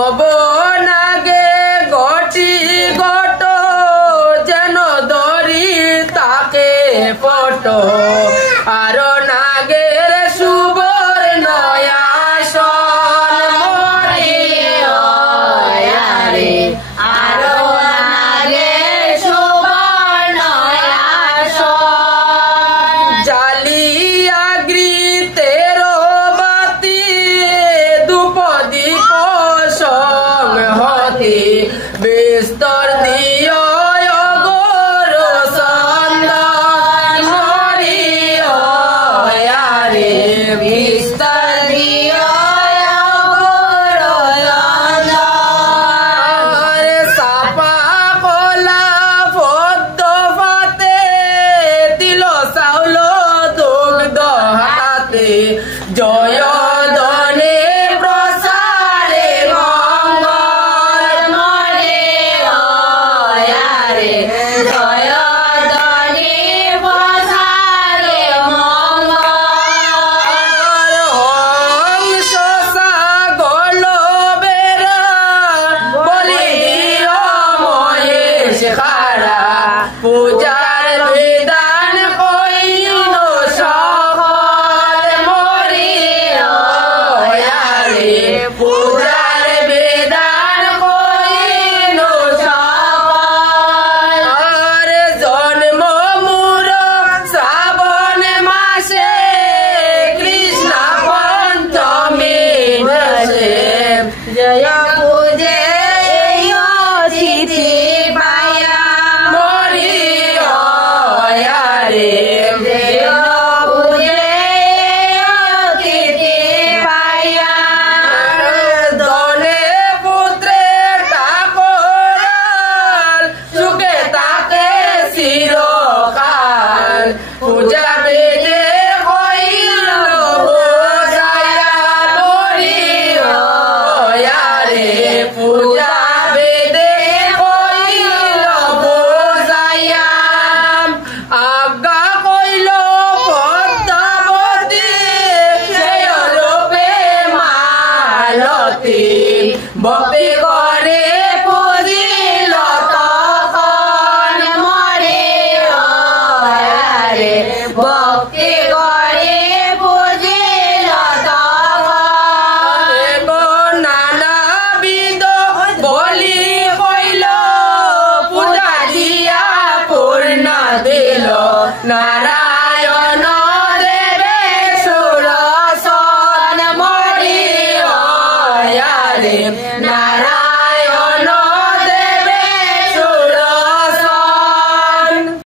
নাগে গটি গট যেন দরি তাকে পট আরো নাগের শুভর নয়াসন মরে রে আরো নাগের শুভর নয়াসন জালিয়া গৃতের বাতি দুপদীপ হতে বিস্তর দিয় গর সন্ধান রে বিস্তর দিয় গর সন্ধান সাপা কলা পদ্ম ফাতে দিল চাউল দুগ্ধ হাতে জয় ধনে প্রসারে মঙ্গল মরে জয় ধনে প্রসারে মঙ্গল হংস ছাগল বেড়া বলি দিও মহেশ খাড়া পূজার বিধান কইল সফল মরি পূজার বিধান কইল সফল জন্ম মুর শ্রাবণ মাসে কৃষ্ণ পঞ্চমী বসে জয় পূজে তিথি পায়া মরি রে পূজে তিথি পায়া দনে পুত্রে ঠাকুর সুখে তাকে চিরকাল পূজা বেদে কইল বোঝায়া মরি রে পূজা বেদে কইল বোঝায়া আজ্ঞা কইল পদ্মাবতী সেই রূপে মালতী ভক্তি করে পুজিল তখন মরে ভক্তি করে পুজিল তখন নানাবিধ বলি কইল পূজা দিয়া পূর্ণ দিল নারায়ণ দেবে সুরসন মরি রে নারায়ণ